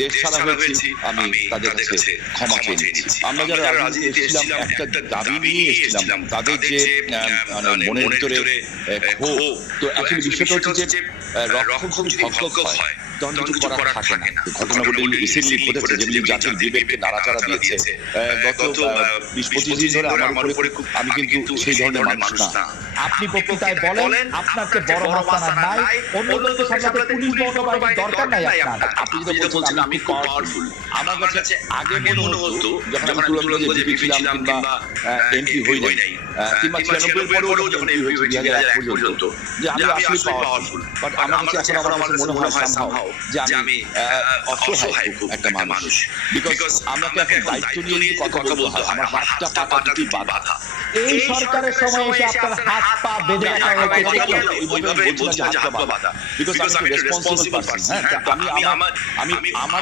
দেশ ছাড়া হয়েছি, আমি তাদের কাছে ক্ষমা চেয়ে নিচ্ছি। আমরা যারা রাজনীতিতে এসেছিলাম একটা দাবি নিয়ে এসেছিলাম, তাদের যে মনের ভিতরে ক্ষোভ, তো আসলে বিষয়টা হচ্ছে যে রক্ষণ যদি ভক্ষক হয় তখন কিছু করার থাকে না। ঘটনাগুলি রিসেন্টলি ঘটেছে, যেগুলি জাতির বিবেককে নাড়াচাড়া দিয়েছে। গত ২০-২৫ দিন ধরে আমার উপরে আমি কিন্তু সেই ধরনের মানুষ না। আপনি বক্তৃতায় বলেন আপনাকে বড় মাস্তানা নাই, অন্যদেরকে সামলাতে পুলিশ বড়বাড়ির দরকার নাই আপনার। আপনি যেটা বলছেন আমি খুব পাওয়ারফুল, আমার কাছে আগে মনে হতো যখন আমি তুলনামূলক জিপি ছিলাম কিংবা এমপি হই নাই কিংবা ৯৬ পরেও যখন এমপি হয়েছি ২০০১ পর্যন্ত, যে আমি আসলে পাওয়ারফুল। বাট আমার কাছে এখন আমার মনে হয় সামহাও যে আমি অসহায় খুব একটা মানুষ। বিকজ আমাকে এখন দায়িত্ব নিয়ে কথা বলতে হয়, আমার হাতটা পাটা দুটি বাঁধা। এই সরকারের সময় এসে আপনার হাত পা বেঁধে রাখা হয়েছে, ওইভাবে বলছি না যে হাত পা বাঁধা, বিকজ আমি রেসপন্সিবল পারসন। হ্যাঁ, আমি আমার